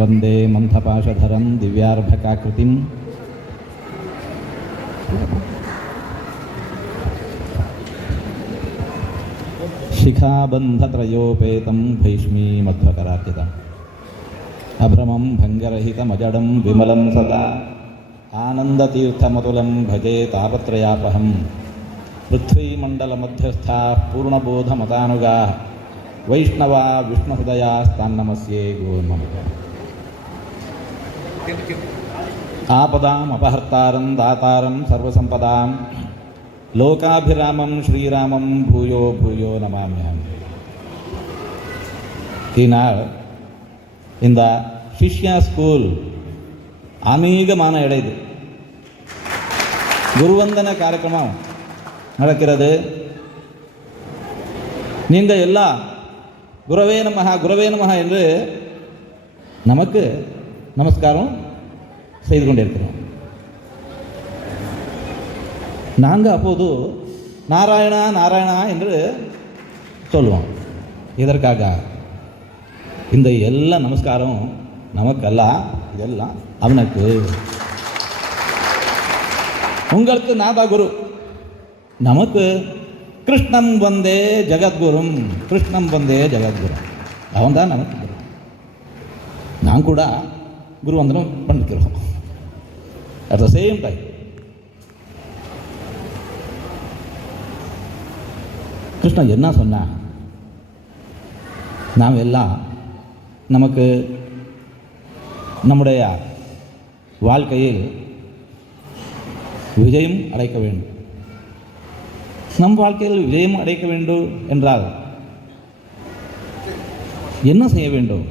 वंदे मंथपाशधरं दिव्यार्भकाकृतिं शिखाबन्धत्रयोपेतं भैष्मीमध्वकरार्चितम् अभ्रमं भङ्गरहितमजडं विमलं सदा आनन्दतीर्थमतुलं भजे तापत्रयापहं पृथ्वीमण्डलमध्यस्थाः पूर्णबोधमतानुगाः वैष्णवा विष्णुहृदयास्तान्नमस्ये गोर्मम आपदाम् अपहर्तारं दातारं सर्वसंपदां लोकाभिरामं श्रीरामं भूयो भूयो नमाम्यहं. ஈநாள் இந்த சிஷ்யா ஸ்கூல் ஆன்மீகமான இடம். இது குருவந்தன காரியக்கிரமம் நடக்கிறது. நீங்கள் எல்லாம் குரவே நமஹ என்று நமக்கு நமஸ்காரம் செய்து கொண்டிருக்கிறோம். நாங்கள் அப்போது நாராயணா நாராயணா என்று சொல்லுவோம். இதற்காக இந்த எல்லா நமஸ்காரம் நமக்கல்ல, இதெல்லாம் அவனுக்கு. உங்களுக்கு நாதா குரு, நமக்கு கிருஷ்ணம் வந்தே ஜகத்குரும், கிருஷ்ணம் வந்தே ஜகத்குரு, அவன் தான் நமக்கு குரு. நான் கூட குரு வந்தனம் பண்ணிக்கிறோம். At the same time Krishnan என்ன சொன்னா, நாம் எல்லாம் நமக்கு நம்முடைய வாழ்க்கையில் விஜயம் அடைக்க வேண்டும். நம் வாழ்க்கையில் விஜயம் அடைக்க வேண்டும் என்றால் என்ன செய்ய வேண்டும்?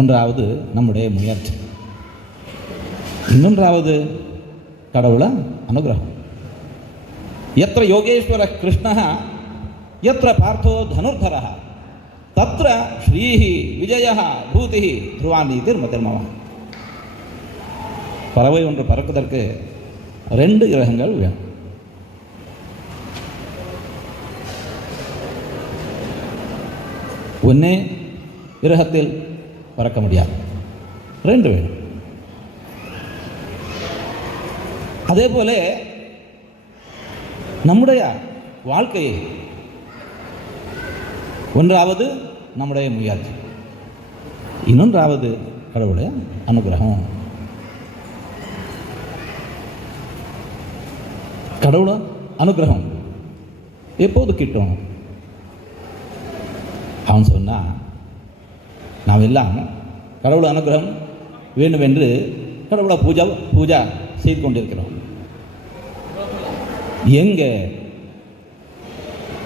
ஒன்றாவது நம்முடைய முயற்சி, இன்னொன்றாவது கடவுள அனுகிரகம். எத்திர யோகேஸ்வர கிருஷ்ண எத்திர பார்த்தோ தனுர்தர தத்ர ஸ்ரீஹி விஜய பூதி துருவாநீதிர் மதிர்மவ. பறவை ஒன்று பறப்பதற்கு 2 கிரகங்கள் வேணும். ஒன்னே கிரகத்தில் பறக்க முடியாது, 2 வேணும். அதே போல நம்முடைய வாழ்க்கையை ஒன்றாவது நம்முடைய முயற்சி, இன்னொன்றாவது கடவுளுடைய அனுகிரகம். கடவுள அனுகிரகம் எப்போது கிட்டும்? அவன் சொன்னா, நாம் எல்லாம் கடவுள் அனுகிரகம் வேண்டும் என்று கடவுளை பூஜா செய்து கொண்டிருக்கிறோம். எங்க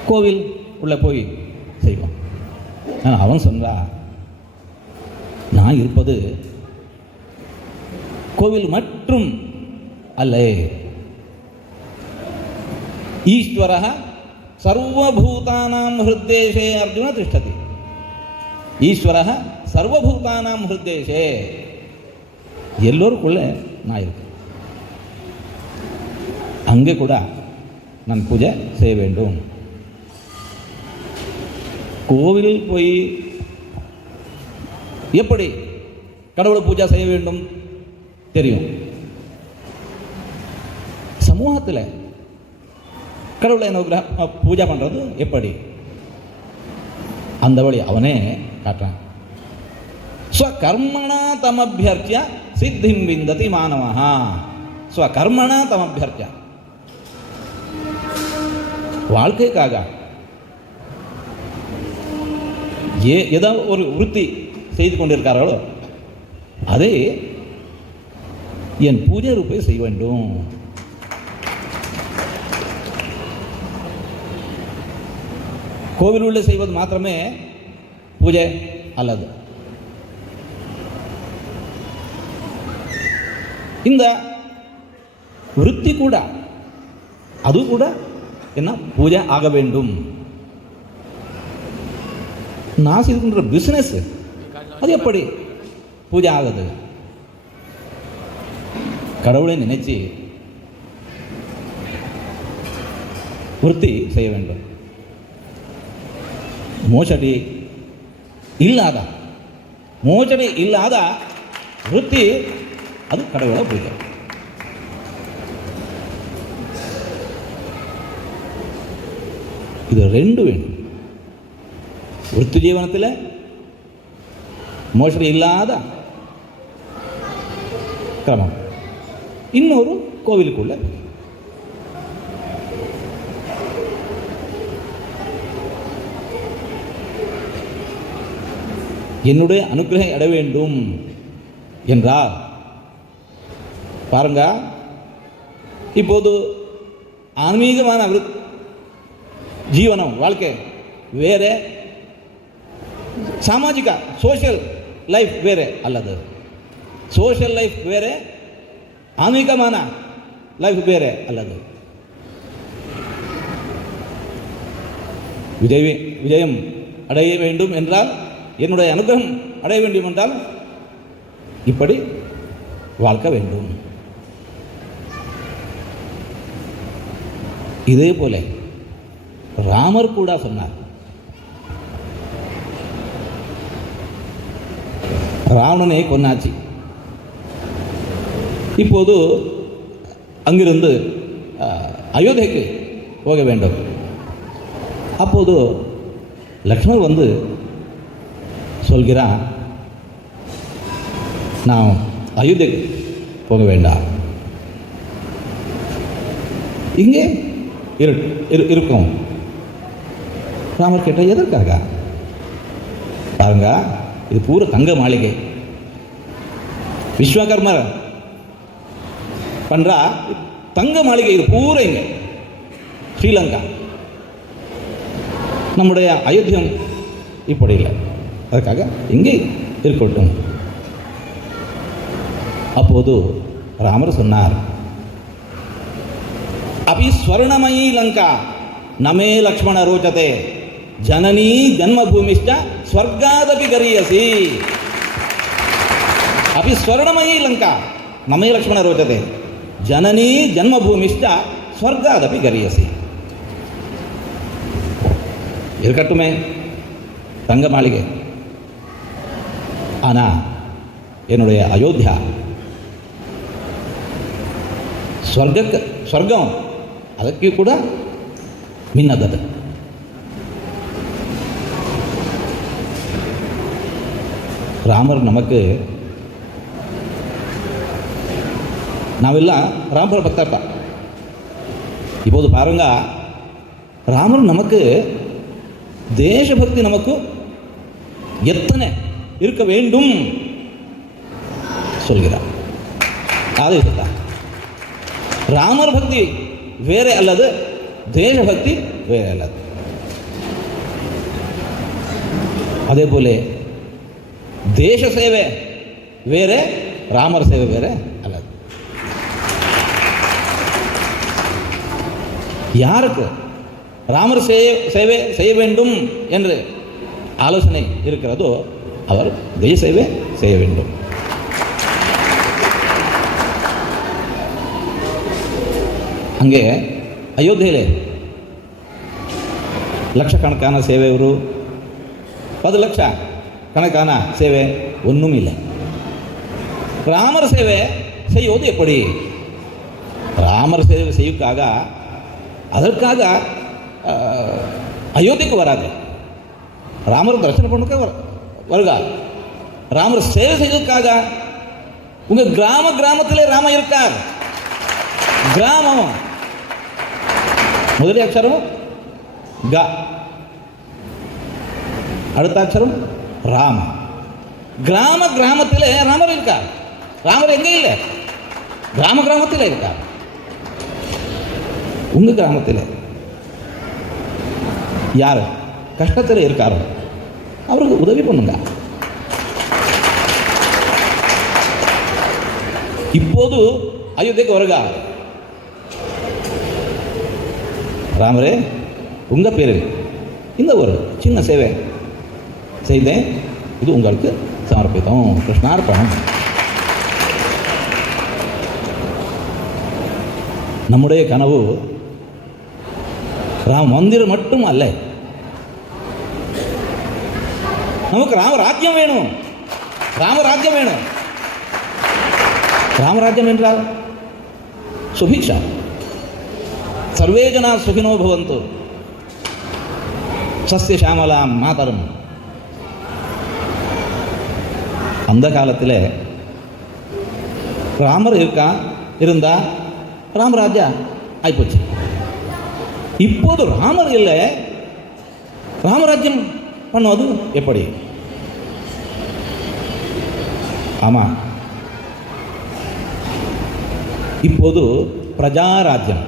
கோவில் உள்ள போய் செய்வோம். ஆனால் அவன் சொன்னா, நான் இருப்பது கோவில் மற்றும் அல்ல, ஈஸ்வர சர்வபூதானாம் ஹிருத்தேஷே அர்ஜுன திஷ்டதி. ஈஸ்வர சர்வபூதானாம் ஹிருத்தேஷே, எல்லோருக்குள்ள நான் இருக்கேன். அங்கே கூட நான் பூஜை செய்ய வேண்டும். கோவிலில் போய் எப்படி கடவுளை பூஜை செய்ய வேண்டும் தெரியும். சமூகத்தில் கடவுளை பூஜை பண்ணுறது எப்படி, அந்த வழி அவனே காட்டுறான். ஸ்வகர்மணா தமபியர்ச்சிய சித்திம் விந்ததி மாணவா. ஸ்வகர்மணா தமபியர்ச்சிய, வாழ்க்கைக்காக ஏதாவது ஒரு விருத்தி செய்து கொண்டிருக்கார்களோ அதை என் பூஜை ரூபை செய்ய வேண்டும். கோவில் உள்ள செய்வது மாத்திரமே பூஜை அல்லது. இந்த விருத்தி கூட, அது கூட என்ன பூஜை ஆக வேண்டும். நான் செய்கின்ற பிஸ்னஸ் அது எப்படி பூஜை ஆகுது? கடவுளை நினைச்சு விருத்தி செய்ய வேண்டும். மோசடி இல்லாத மோசடி இல்லாத விருத்தி அது கடவுளை பிடிக்கும். இது ரெண்டு வேண்டும். விருத்தி ஜீவனத்தில் மோசடி இல்லாத கிரமம், இன்னொரு கோவிலுக்குள்ள. என்னுடைய அனுகிரகம் அடைய வேண்டும் என்றால் பாருங்க, இப்போது ஆன்மீகமான ஜீவனம் வாழ்க்கை வேற, சாமாஜிಕ சோஷியல் லைஃப் வேறு அல்லது சோஷியல் லைஃப் வேறு, ஆன்மீகமான லைஃப் வேறு அல்லது விஜயம் அடைய வேண்டும் என்றால், என்னுடைய அனுகிரகம் அடைய வேண்டும் என்றால் இப்படி வாழ்க்கை வேண்டும். இதே போல ராமர் கூட சொன்னார். ராவணனை கொன்னாச்சு. இப்போது அங்கிருந்து அயோத்திக்கு போக வேண்டும். அப்போது லக்ஷ்மணர் வந்து சொல்கிறான், நான் அயோத்திக்கு போக வேண்டாம், இங்கே இருக்கும். ராமர் கேட்ட, எதற்காக? பாருங்க, இது பூரா தங்க மாளிகை, விஸ்வகர்மர் பண்றா தங்க மாளிகை, இது பூரா இங்க ஸ்ரீலங்கா. நம்முடைய அயோத்தியம் இப்படி இல்லை, அதுக்காக இங்கே இருக்கட்டும். அப்போது ராமர் சொன்னார், அபி ஸ்வர்ணமயி லங்கா நமே லக்ஷ்மண ரோச்சதே ஜனனி ஜன்மபூமிஷ்ட ஸ்வர்காதபி கரியசி. அபி ஸ்வர்ணமயி லங்கா நமே லக்ஷ்மண ரோச்சதே ஜனனி ஜன்மபூமிஷ்ட ஸ்வர்காதபி கரியசி. இருக்கட்டுமே தங்க மாளிகை, ஆனா என்னுடைய அயோத்தியா ஸ்வர்க்கம் ಅದಕ್ಕೆ ಕೂಡ ಭಿನ್ನದದು. ராமர் நமக்கு, நாவெல்லாம் ராமர பக்தர்ப்பா. இப்போது பாருங்க, ராமர் நமக்கு தேசபக்தி நமக்கு எத்தனை இருக்க வேண்டும் சொல்கிறார். அது இதுதான் ராமர் பக்தி வேற அல்லது தேசபக்தி வேற அல்லது. அதே போல தேச சேவை வேற, ராமர் சேவை வேற அல்லது. யாருக்கு ராமர் சேவை செய்ய வேண்டும் என்று ஆலோசனை இருக்கிறதோ அவர் தேச சேவை செய்ய வேண்டும். ಹಂಗೆ ಅಯೋಧ್ಯೆಯಲ್ಲಿ ಲಕ್ಷಕಣಕಾನ ಸೇವೆಯವರು 10 ಲಕ್ಷ கணக்கான சேவை ஒன்றும் இல்லை. ராமர் சேவை செய்வது எப்படி? ராமர் சேவை செய்யுக்காக அதற்காக அயோத்திக்கு வராது. ராமர் தரிசனம் பண்ணுக்க வருகா. ராமர் சேவை செய்வதற்காக உங்கள் கிராமத்திலே ராம இருக்கார். கிராமம் முதலே அக்ஷரம் க, அடுத்த அக்ஷரம் ராம. கிராமத்திலே ராமர் இருக்கார். ராமர் எங்கே இல்லை? கிராமத்தில் இருக்கார். உங்க கிராமத்தில் யார் கஷ்டத்தில் இருக்காரோ அவருக்கு உதவி பண்ணுங்க. இப்போது அயோத்திக்கு வருகா. ராமரே, உங்க பேரு இந்த ஒரு சின்ன சேவை செய்தேன், இது உங்களுக்கு சமர்ப்பித்தோம், கிருஷ்ணார்ப்பணம். நம்முடைய கனவு ராம மந்திரம் மட்டும் அல்ல, நமக்கு ராமராஜ்யம் வேணும். ராமராஜ்யம் வேணும். ராமராஜ்யம் என்றால் சுபீக்ஷா, சர்வே ஜனா சுகினோ பவந்து, சஸ்ய சாமலாம் மாதரம். அந்த காலத்தில் ராமர் இருந்தா ராமராஜா ஆயிப்போச்சு. இப்போது ராமர் இல்லை, ராமராஜ்யம் பண்ணுவது எப்படி? ஆமா, இப்போது பிரஜாராஜ்யம்,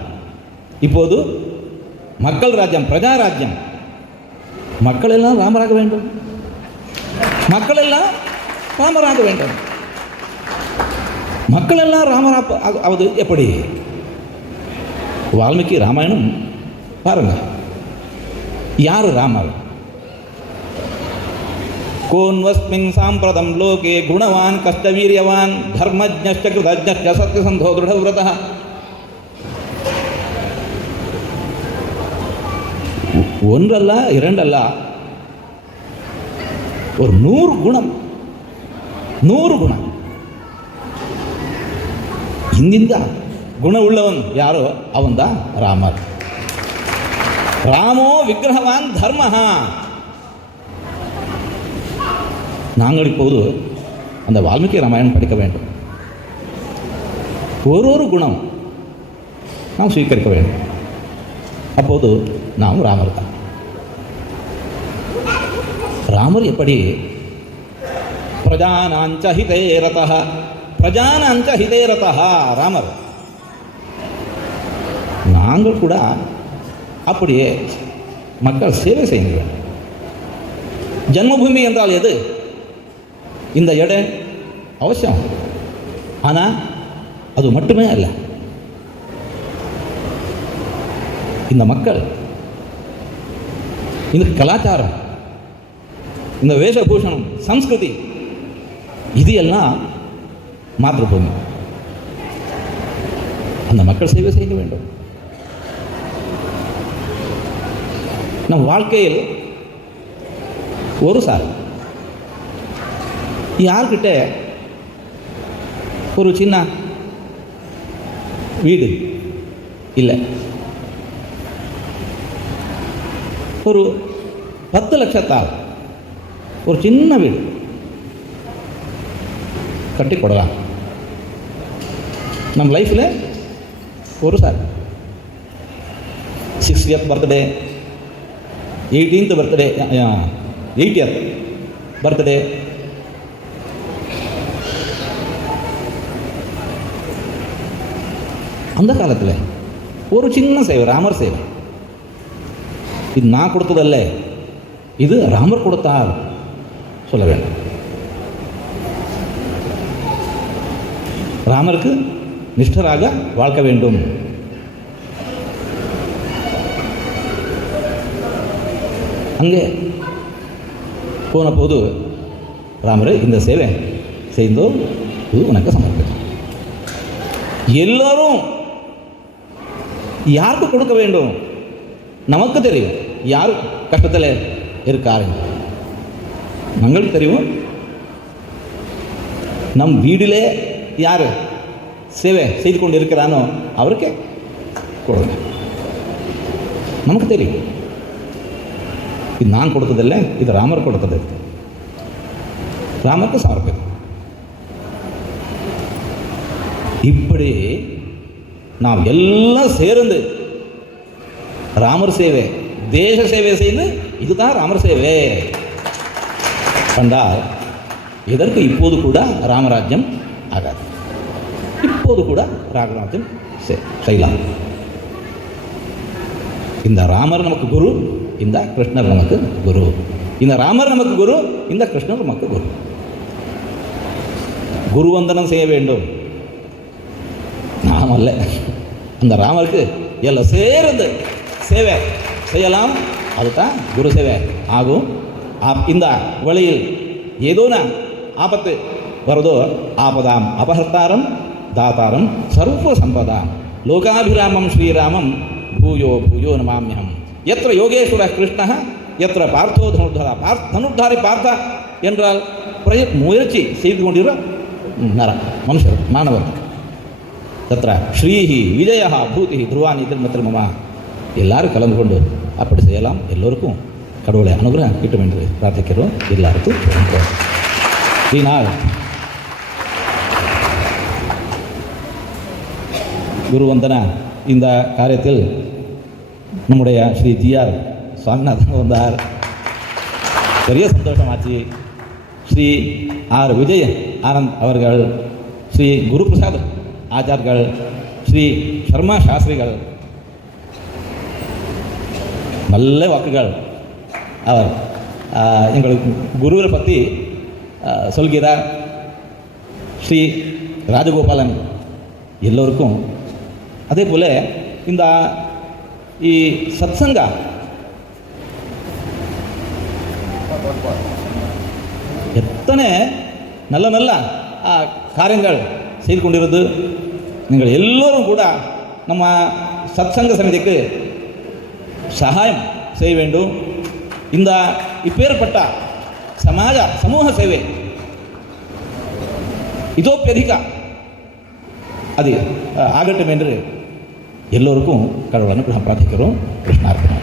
இப்போது மக்கள் ராஜ்யம், பிரஜாராஜ்யம். மக்கள் எல்லாம் ராமராக வேண்டும், மக்கள் எல்லாம் ராமராக வேண்டும். மக்கள் எல்லாம் ராமராவது எப்படி? வால்மீகி ராமாயணம் பாருங்க. யார் ராமர்? கோன்வஸ்மின் சாம்பிரதம் லோகே குணவான் கஷ்ட வீரியவான் தர்மஜ்ஞ கிருதஜ்ஞ சத்யசந்தோ திருடவிரதः. ஒன்றல்ல இரண்டல்ல, ஒரு 100 குணம், 100 குணம். இந்த குணம் உள்ளவன் யாரோ அவன்தான் ராமர். ராமோ விக்கிரகவான் தர்மஹா. நாங்கள் இப்போது அந்த வால்மீகி ராமாயணம் படிக்க வேண்டும். ஒரு குணம் நாம் ஸ்வீகரிக்க வேண்டும். அப்போது நாம் ராமர் தான். ராமர் எப்படி? பிரஜானாஞ்ச ஹிதே ரதः, பிரஜானாஞ்ச ஹிதே ரதः ராமர். நாங்கள் கூட அப்படியே மக்கள் சேவை செய்ய வேண்டும். ஜன்மபூமி என்றால் எது? இந்த இடம் அவசியம், ஆனால் அது மட்டுமே அல்ல. இந்த மக்கள், இந்த கலாச்சாரம், இந்த வேஷபூஷணம், சம்ஸ்கிருதி, இது எல்லாம் மாத்திருப்போம். அந்த மக்கள் சேவை செய்ய வேண்டும். நம் வாழ்க்கையில் ஒரு சார் யார்கிட்ட ஒரு சின்ன வீடு இல்லை, ஒரு 10 லட்சத்தால் ஒரு சின்ன வீடு கட்டி கொடுக்கலாம். நம்ம லைஃப்பில் ஒரு sir 60th birthday, 18th birthday, 80th birthday, அந்த காலத்தில் ஒரு சின்ன சேவை, ராமர் சேவை. இது நான் கொடுத்ததல்ல, இது ராமர் கொடுத்தார் சொல்ல வேண்டும். ராமருக்கு நிஷ்டராக வாழ்க்க வேண்டும். அங்கே போன போது ராமர் இந்த சேவை செய்தோ இது உனக்கு சமர்ப்பிக்கும். எல்லோரும் யாருக்கு கொடுக்க வேண்டும்? நமக்கு தெரியும் யார் கஷ்டத்தில் இருக்காரு, நம்மளுக்கு தெரியும். நம் வீட்டிலே யார் சேவை செய்து கொண்டு இருக்கிறானோ அவருக்கே கொடுங்க. நமக்கு தெரியும் இது நான் கொடுத்ததில்லை, இது ராமர் கொடுத்தது, ராமருக்கு சமர்ப்பிக்கும். இப்படி நாம் எல்லாம் சேர்ந்து ராமர் சேவை, தேச சேவை செய்து இதுதான் ராமர் சேவை கண்டால் இதற்கு இப்போது கூட ராமராஜ்யம் ஆகாது. இப்போது கூட ராமராஜ்யம் செய்யலாம். இந்த ராமர் நமக்கு குரு, இந்த கிருஷ்ணர் நமக்கு குரு. இந்த ராமர் நமக்கு குரு, இந்த கிருஷ்ணர் நமக்கு குரு. குருவந்தனம் செய்ய வேண்டும், நாம் அல்ல. அந்த ராமருக்கு எல்லாம் சேர்ந்து சேவை செய்யலாம், அதுதான் குரு சேவை ஆகும். இந்த வழியில் ஏதோன ஆபத்து வருதோ ஆபதாம் அபஹர்த்தாரம் தாத்தாரம் சர்வ சம்பதாம் லோகாபிராமம் ஸ்ரீராமம் பூயோ பூயோ நமாம்யஹம். எத்திர யோகேஸ்வர கிருஷ்ண எத்திர பார்த்தோ தனுர்தாரி. பார்த்தா என்றால் முயற்சி செய்து கொண்டிருக்கிற மனுஷர் மாணவர் தத்ர ஸ்ரீஹி விஜயா பூதி துருவானி திருமத்திர மமா எல்லாரும் கலந்து கொண்டு அப்படி செய்யலாம். எல்லோருக்கும் கடவுளை அனுகிரகம் கிட்டும் என்று பிரார்த்திக்கிறோம். எல்லாருக்கும் இதனால் குருவந்தன இந்த காரியத்தில் நம்முடைய ஸ்ரீ ஜிஆர் சுவாமிநாதன் வந்தார். பெரிய சந்தோஷமாச்சு. ஸ்ரீ ஆர் விஜய் ஆனந்த் அவர்கள், ஸ்ரீ குருபிரசாத் ஆச்சார்கள், ஸ்ரீ சர்மா சாஸ்திரிகள் நல்ல வாக்குகள். அவர் எங்களுக்கு குருவை பற்றி சொல்கிறார். ஸ்ரீ ராஜகோபாலன் எல்லோருக்கும் அதே போல் இந்த சத்சங்க எத்தனை நல்ல நல்ல காரியங்கள் செய்து கொண்டிருந்தது. நீங்கள் எல்லோரும் கூட நம்ம சத்சங்க சமிதிக்கு சகாயம் செய்ய வேண்டும். இந்த இப்பேற்பட்ட சமூக சேவை இதோப்பியதிக அது ஆகட்டும் என்று எல்லோருக்கும் கடவுளை பிரார்த்திக்கிறோம். கிருஷ்ணார்ப்பணம்.